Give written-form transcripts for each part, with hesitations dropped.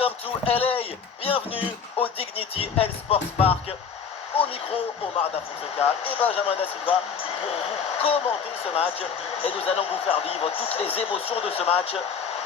Welcome to LA. Bienvenue au Dignity Health Sports Park. Au micro, Omar Da Fonseca et Benjamin Da Silva pour vous commenter ce match. Et nous allons vous faire vivre toutes les émotions de ce match.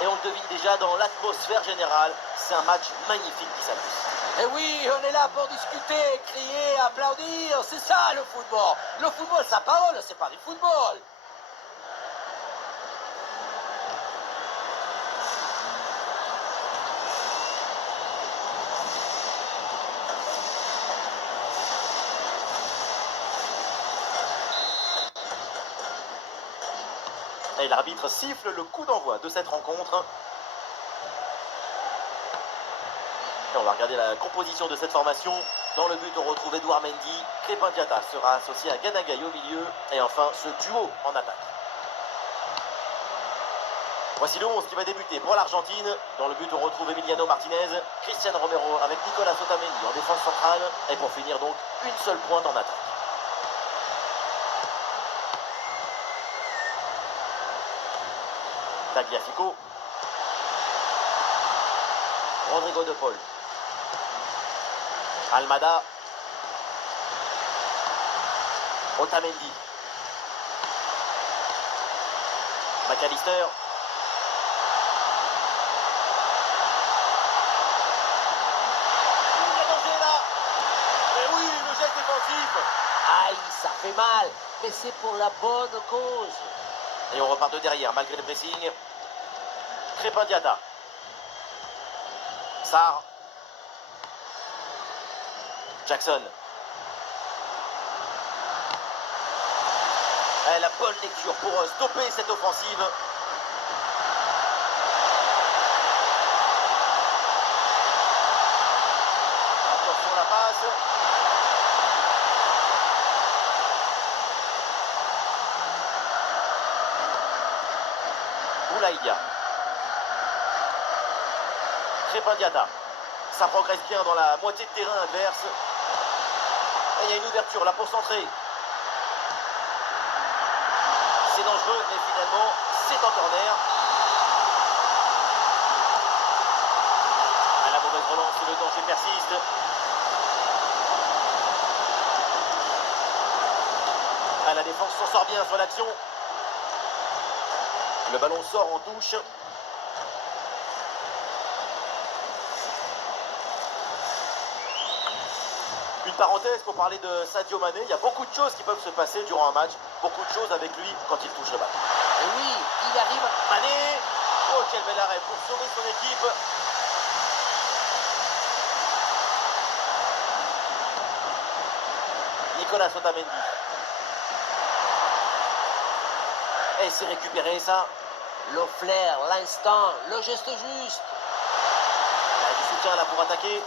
Et on le devine déjà dans l'atmosphère générale. C'est un match magnifique qui s'annonce. Et oui, on est là pour discuter, crier, applaudir. C'est ça le football. Le football, sa parole, c'est pas du football. Et l'arbitre siffle le coup d'envoi de cette rencontre. Et on va regarder la composition de cette formation. Dans le but, on retrouve Edouard Mendy. Crépin Diatta sera associé à Gana Gueye au milieu. Et enfin, ce duo en attaque. Voici le 11 qui va débuter pour l'Argentine. Dans le but, on retrouve Emiliano Martinez, Cristian Romero avec Nicolas Otamendi en défense centrale. Et pour finir donc, une seule pointe en attaque. Tagliafico. Rodrigo de Paul. Almada. Otamendi. McAllister. Il y a danger là. Mais oui, le geste défensif. Aïe, ça fait mal, mais c'est pour la bonne cause. Et on repart de derrière malgré le pressing. Crépin Diatta. Sarr. Jackson. Et la bonne lecture pour stopper cette offensive. Attention la passe. Boulaïdia. Crépin Diatta. Ça progresse bien dans la moitié de terrain adverse. Et il y a une ouverture là pour centrer. C'est dangereux, mais finalement, c'est en corner. À la mauvaise relance, le danger persiste. À la défense s'en sort bien sur l'action. Le ballon sort en touche. Une parenthèse pour parler de Sadio Mané. Il y a beaucoup de choses qui peuvent se passer durant un match. Beaucoup de choses avec lui quand il touche le ballon. Et oui, il arrive. Mané. Oh, quel bel arrêt pour sauver son équipe. Nicolas Otamendi. Et c'est récupéré ça. Le flair, l'instant, le geste juste. Il y a du soutien là pour attaquer.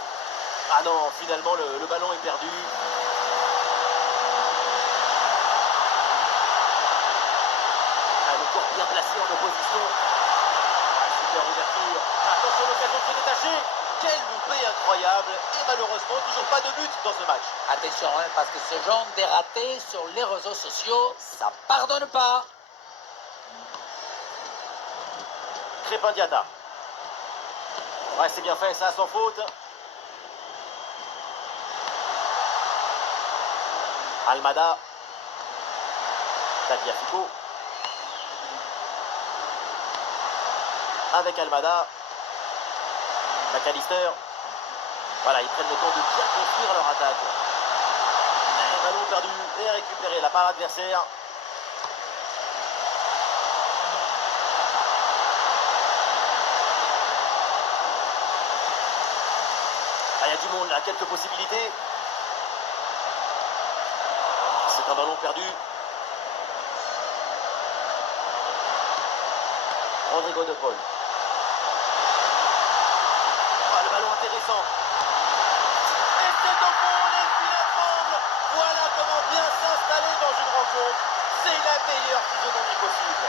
Ah non, finalement le ballon est perdu. Ah, le corps bien placé en opposition. Ah, super ouverture. Attention, l'occasion de se détacher. Quel loupé incroyable. Et malheureusement, toujours pas de but dans ce match. Attention, hein, parce que ce genre de raté sur les réseaux sociaux, ça pardonne pas. Crépin Diatta. Ouais, c'est bien fait, ça, sans faute. Almada. Tagliafico. Avec Almada. McAllister. Voilà, ils prennent le temps de bien construire leur attaque. Et ballon perdu et récupéré la part adversaire. Ah, il y a du monde là, quelques possibilités. C'est un ballon perdu. Rodrigo de Paul. Ah, le ballon intéressant. Et c'est au fond, les filets tremblent. Voilà comment bien s'installer dans une rencontre. C'est la meilleure physionomie possible.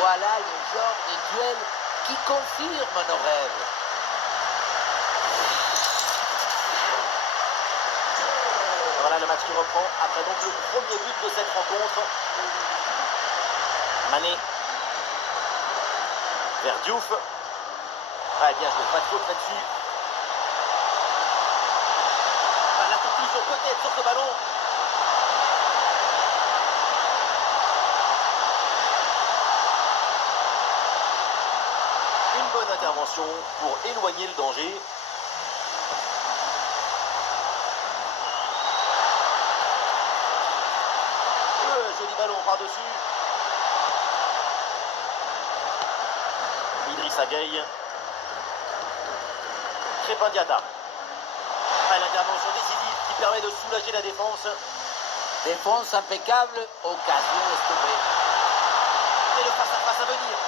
Voilà le genre de duel qui confirme nos rêves. Voilà le match qui reprend après donc le premier but de cette rencontre. Mané. Vers Diouf. Ouais, bien joué, pas de faute là-dessus. La conclusion peut-être sur ce ballon. Une bonne intervention pour éloigner le danger. Joli ballon par-dessus. Idrissa Gueye. Crépin Diatta. L'intervention décisive qui permet de soulager la défense. Défense impeccable, occasion estompée. Et le face-à-face à venir.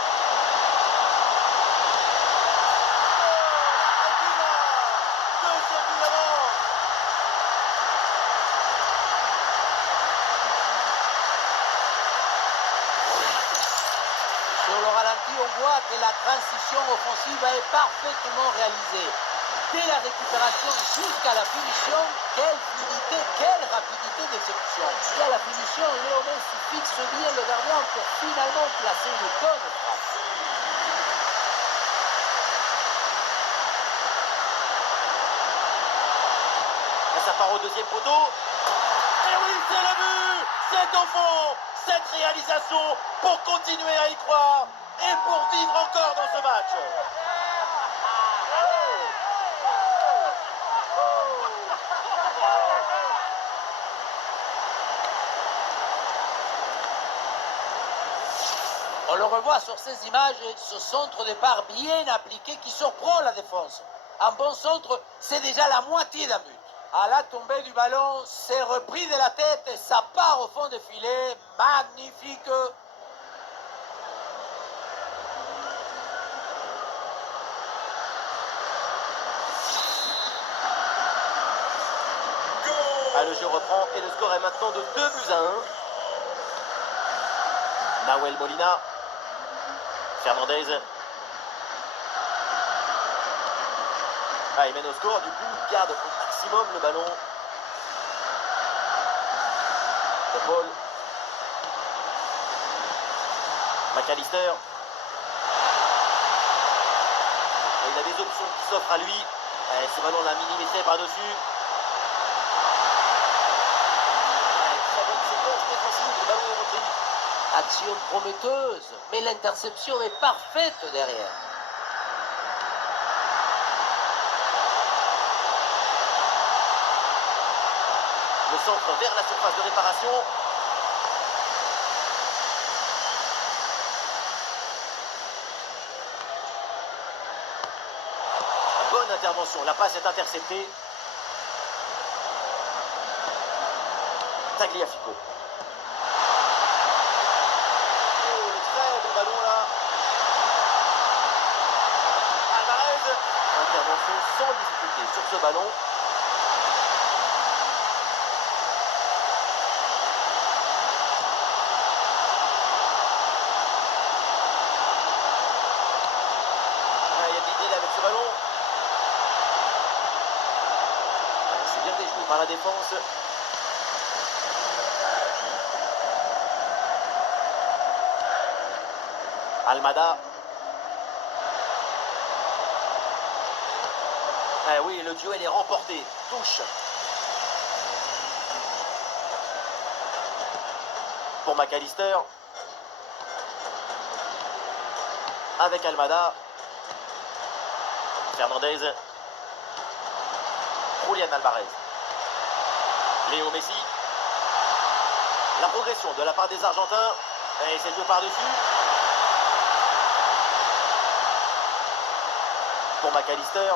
Sur le ralenti, on voit que la transition offensive est parfaitement réalisée. Dès la récupération jusqu'à la finition, quelle fluidité, quelle rapidité d'exécution. Et à la finition, Léo Messi fixe bien le gardien pour finalement placer une bonne frappe. Ça part au deuxième poteau. Et oui, c'est le but. C'est au fond. Cette réalisation pour continuer à y croire et pour vivre encore dans ce match. On le revoit sur ces images, ce centre de part bien appliqué qui surprend la défense. Un bon centre, c'est déjà la moitié d'un but. À la tombée du ballon, c'est repris de la tête et ça part au fond des filets. Magnifique. Le jeu reprend et le score est maintenant de 2-1. Nahuel Molina. Fernandez. Il mène au score, du coup, il garde au maximum le ballon. De Paul. McAllister. Et il a des options qui s'offrent à lui. Ce ballon l'a millimétré par-dessus. Très bonne séquence défensive, le ballon est repris. Action prometteuse, mais l'interception est parfaite derrière. Le centre vers la surface de réparation. Bonne intervention, la passe est interceptée. Tagliafico. Oh, le très bon ballon là. Alvarez. Intervention sans difficulté sur ce ballon. Il y a de l'idée avec ce ballon. C'est bien déjoué par la défense. Almada. Oui, le duel est remporté. Touche. Pour McAllister. Avec Almada. Fernandez. Julian Alvarez. Léo Messi. La progression de la part des Argentins. Et c'est joué par-dessus. Pour McAllister.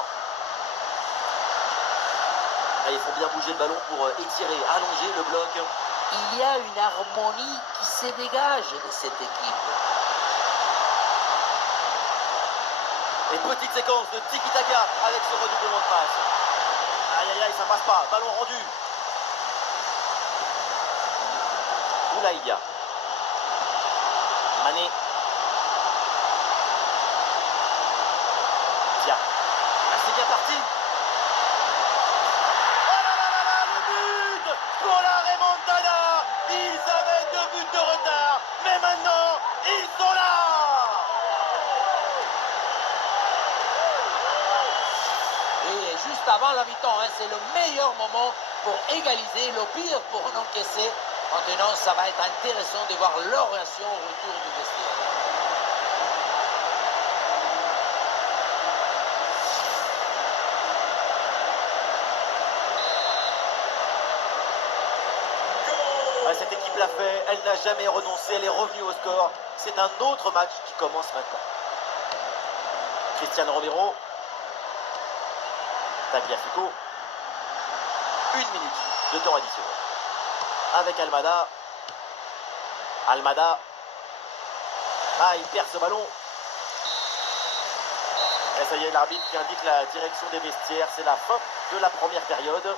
Ils font bien bouger le ballon pour étirer, allonger le bloc. Il y a une harmonie qui se dégage de cette équipe. Et petite séquence de tiki-taka avec ce redoublement de passe. Aïe aïe aïe, ça passe pas. Ballon rendu. Boulaïdia. Mané. Tiens. C'est bien parti. Oh là là là là, le but pour la remontada. Ils avaient 2 buts de retard. Mais maintenant, Ils sont là! Et juste avant la mi-temps, hein, c'est le meilleur moment pour égaliser, le pire pour en encaisser. Maintenant, ça va être intéressant de voir leur réaction au retour du vestiaire. Ouais, cette équipe l'a fait, elle n'a jamais renoncé, elle est revenue au score. C'est un autre match qui commence maintenant. Cristiano Romero. Tagliafico. 1 minute de temps additionnel. Avec Almada. Almada. Ah, il perd ce ballon. Et ça y est, l'arbitre qui indique la direction des vestiaires. C'est la fin de la première période.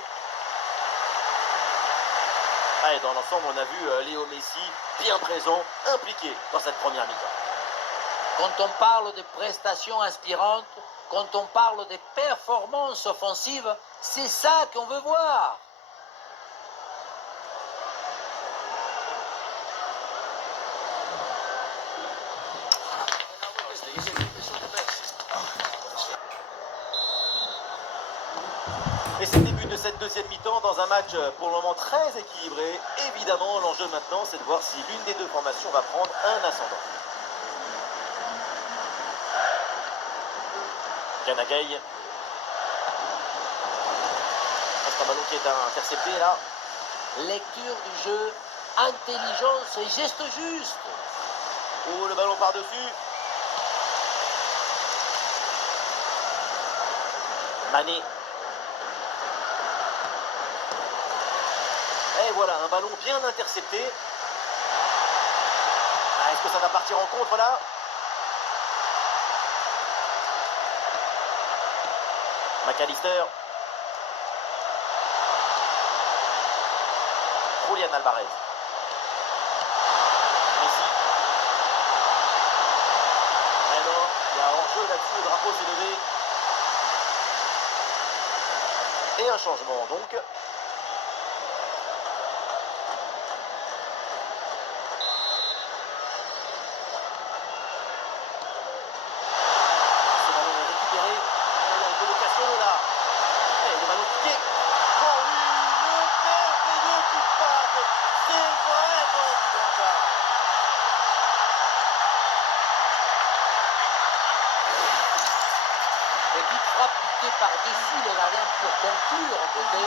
Ah, et dans l'ensemble, on a vu Léo Messi bien présent, impliqué dans cette première mi-temps. Quand on parle de prestations inspirantes, quand on parle de performances offensives, c'est ça qu'on veut voir. Et c'est le début de cette deuxième mi-temps dans un match pour le moment très équilibré. Évidemment, l'enjeu maintenant, c'est de voir si l'une des deux formations va prendre un ascendant. Ganagay. C'est un ballon qui est intercepté là. Lecture du jeu, intelligence et geste juste. Oh, le ballon par-dessus. Mané. Et voilà, un ballon bien intercepté. Ah, est-ce que ça va partir en contre là? McAllister. Julian Alvarez. Messi. Mais non, il y a hors-jeu là-dessus, le drapeau s'est levé. Et un changement donc. Ce ballon est récupéré. Il y a une provocation là. Et le ballon piqué. Oh oui, le merveilleux coup de patte. C'est vraiment du bon quart. Petite frappe piquée par-dessus le gardien pour conclure en beauté.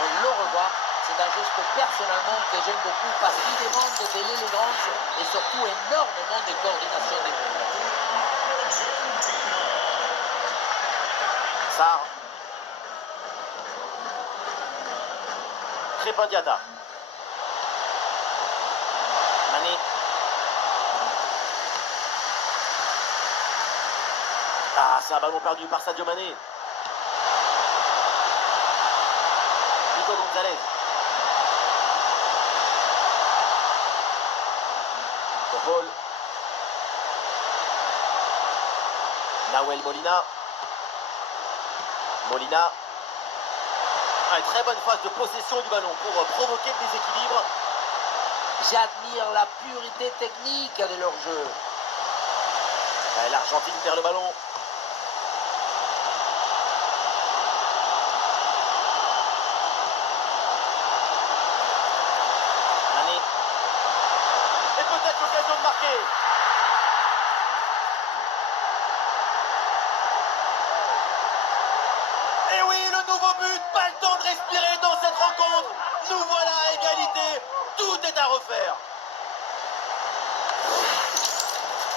On le revoit. C'est un geste personnellement que j'aime beaucoup parce qu'il demande de l'élégance et surtout énormément de coordination des mouvements. Sarr. Crépin Diatta. Mané. Ah, c'est un ballon perdu par Sadio Mané. Nico Gonzalez. Paul. Nahuel Molina. Molina. Ah, très bonne phase de possession du ballon pour provoquer le déséquilibre. J'admire la pureté technique de leur jeu. L'Argentine perd le ballon. Mané. Et peut-être l'occasion de marquer. Et oui, le nouveau but. Pas le temps de respirer dans cette rencontre. Nous voilà à égalité. Tout est à refaire.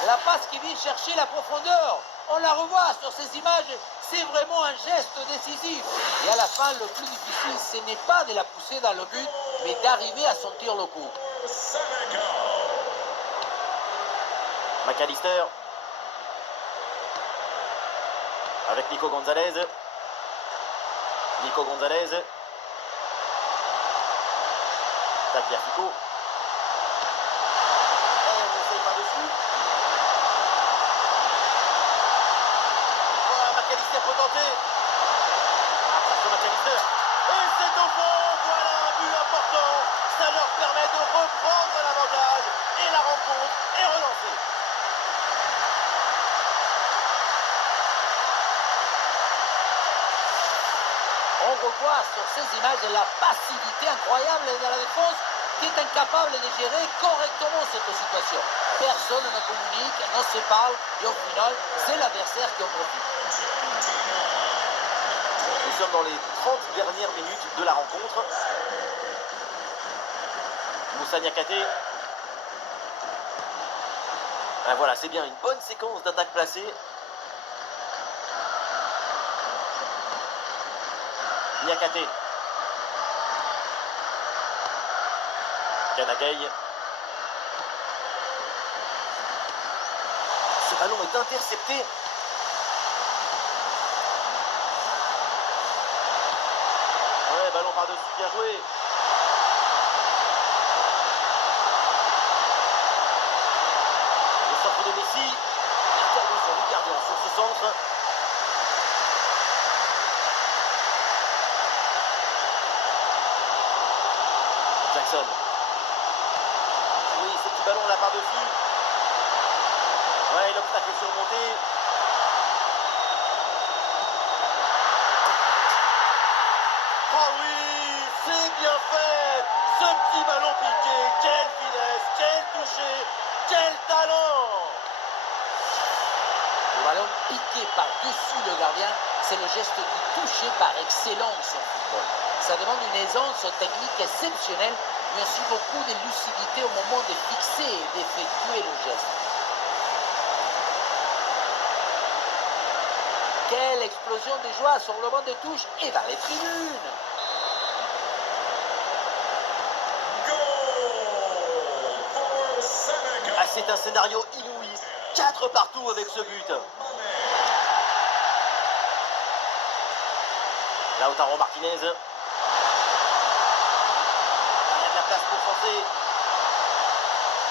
La passe qui vient chercher la profondeur. On la revoit sur ces images. C'est vraiment un geste décisif. Et à la fin, le plus difficile, ce n'est pas de la pousser dans le but, mais d'arriver à sentir le coup. McAllister. Avec Nico Gonzalez. Nico Gonzalez. Tagliafico. Et on essaye par-dessus. Voilà, McAllister peut tenter. Attention McAllister. Et c'est au fond. Voilà un but important. Ça leur permet de reprendre l'avantage. Et la rencontre est relancée. voit sur ces images la passivité incroyable de la défense qui est incapable de gérer correctement cette situation. Personne ne communique, ne se parle et au final, c'est l'adversaire qui en profite. Nous sommes dans les 30 dernières minutes de la rencontre. Moussa Niakhaté. Ben voilà, c'est bien une bonne séquence d'attaque placée. Niakhaté. Kanagay. Ce ballon est intercepté. Ouais, ballon par-dessus, bien joué. Le centre de Messi. Il perd son gardien sur ce centre. Jackson. Oui, ce petit ballon là par-dessus. Ouais, l'obstacle est surmonté. Oh oui, c'est bien fait. Ce petit ballon piqué, quelle finesse, quel toucher, quel talent. Le ballon piqué par-dessus le gardien, c'est le geste du toucher par excellence en football. Ça demande une aisance technique exceptionnelle, mais aussi beaucoup de lucidité au moment de fixer et d'effectuer le geste. Quelle explosion de joie sur le banc de touche et dans les tribunes! Ah, c'est un scénario inouï. 4 partout avec ce but. Lautaro Martinez. Il y a de la place pour foncer.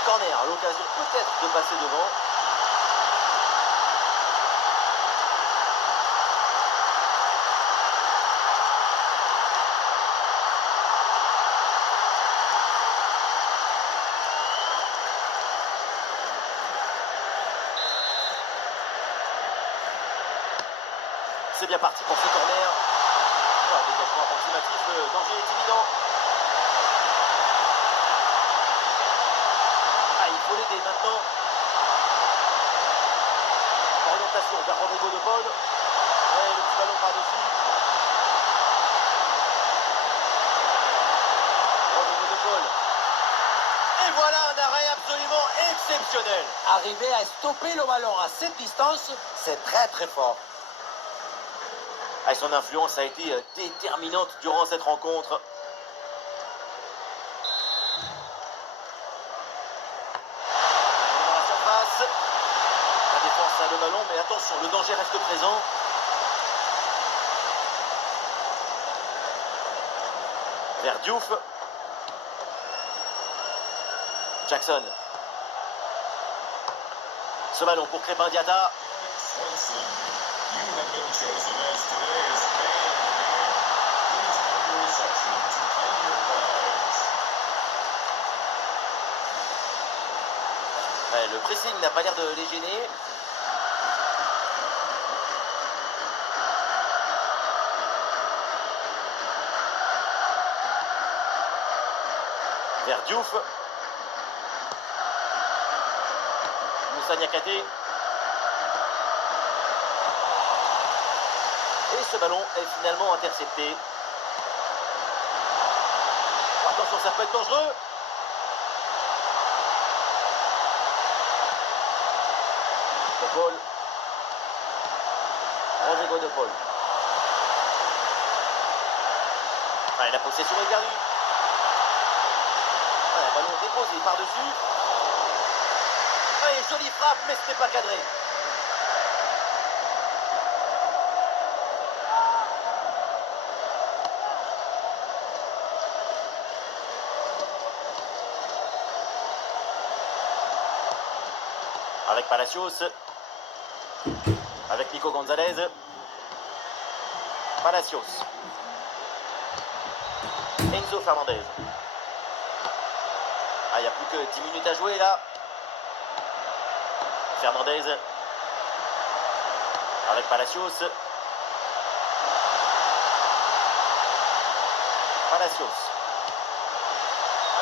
Corner, l'occasion peut-être de passer devant. C'est bien parti pour ce corner. Voilà, dégagement approximatif, le danger est évident. Ah, il faut l'aider maintenant. Orientation vers Rodrigo de Paul. Ouais, le petit ballon par-dessus. Rodrigo de Paul. Et voilà un arrêt absolument exceptionnel. Arriver à stopper le ballon à cette distance, c'est très très fort. Ah, son influence a été déterminante durant cette rencontre. Dans la surface. La défense a le ballon, mais attention, le danger reste présent. Vers Diouf. Jackson. Ce ballon pour Crépin Diatta. Ouais, le pressing n'a pas l'air de les gêner. Vers Diouf. Moussa Niakhaté. Et ce ballon est finalement intercepté. Oh, attention, ça peut être dangereux. De Paul. Rodrigo de Paul. Allez, la possession est perdue. Ouais, ballon déposé par-dessus. Ouais, jolie frappe, mais ce n'est pas cadré. Avec Palacios. Avec Nico Gonzalez. Palacios. Enzo Fernandez. Ah, il n'y a plus que 10 minutes à jouer là. Fernandez. Avec Palacios. Palacios.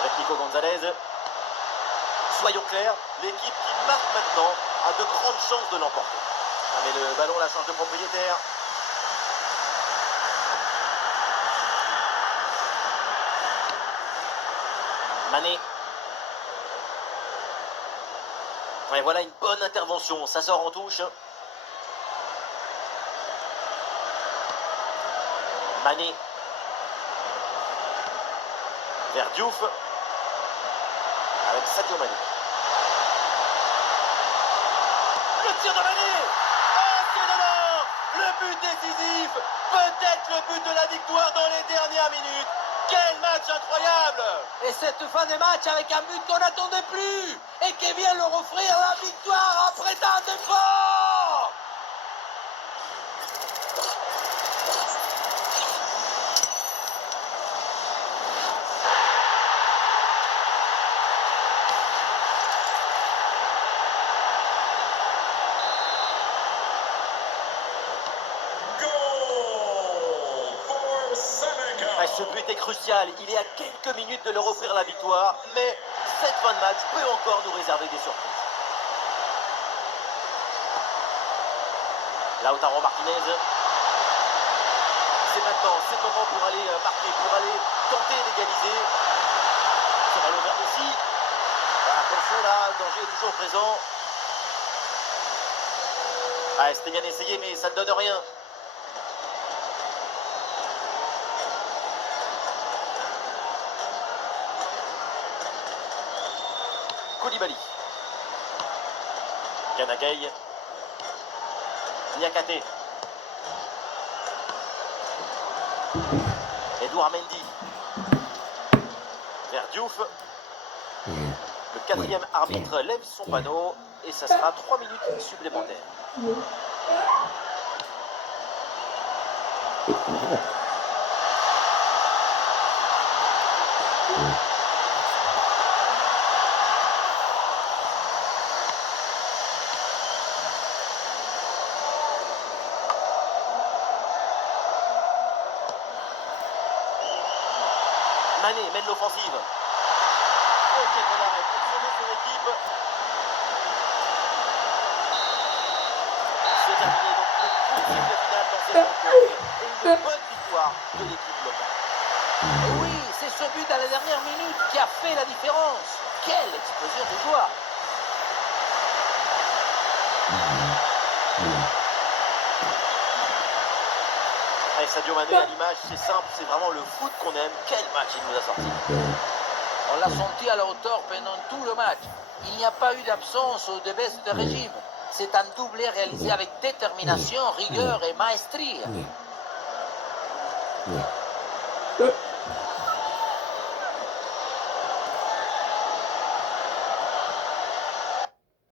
Avec Nico Gonzalez. Soyons clairs, l'équipe qui marque maintenant a de grandes chances de l'emporter. Ah, mais le ballon la change de propriétaire. Mané. Et voilà une bonne intervention, ça sort en touche. Mané. Vers Diouf. Avec Sadio Mané. Le tir de Mané. Oh, c'est dedans. Le but décisif. Peut-être le but de la victoire dans les dernières minutes. Quel match incroyable. Et cette fin de match avec un but qu'on n'attendait plus et qui vient leur offrir la victoire après tant d'efforts. Ce but est crucial, il est à quelques minutes de leur offrir la victoire, mais cette fin de match peut encore nous réserver des surprises. Lautaro Martinez. C'est maintenant, c'est le moment pour aller marquer, pour aller tenter d'égaliser. Ça va l'ouvrir aussi. Attention là, le danger est toujours présent. Ah, c'était bien essayé, mais ça ne donne rien. Koulibaly. Ganagay. Niakate. Edouard Mendy. Vers Diouf. Le quatrième arbitre lève son panneau et ça sera 3 minutes supplémentaires. Mané mène l'offensive. Ok, bon arrêt pour sauver son équipe. C'est terminé donc le coup de sifflet final dans cette rencontre. Et une bonne victoire de l'équipe locale. Et oui, c'est ce but à la dernière minute qui a fait la différence. Quelle explosion de joie. Allez, Sadio Mané à l'image, c'est simple, c'est vraiment le foot qu'on aime. Quel match il nous a sorti. On l'a senti à la hauteur pendant tout le match. Il n'y a pas eu d'absence ou de baisse de régime. C'est un doublé réalisé avec détermination, rigueur et maestria.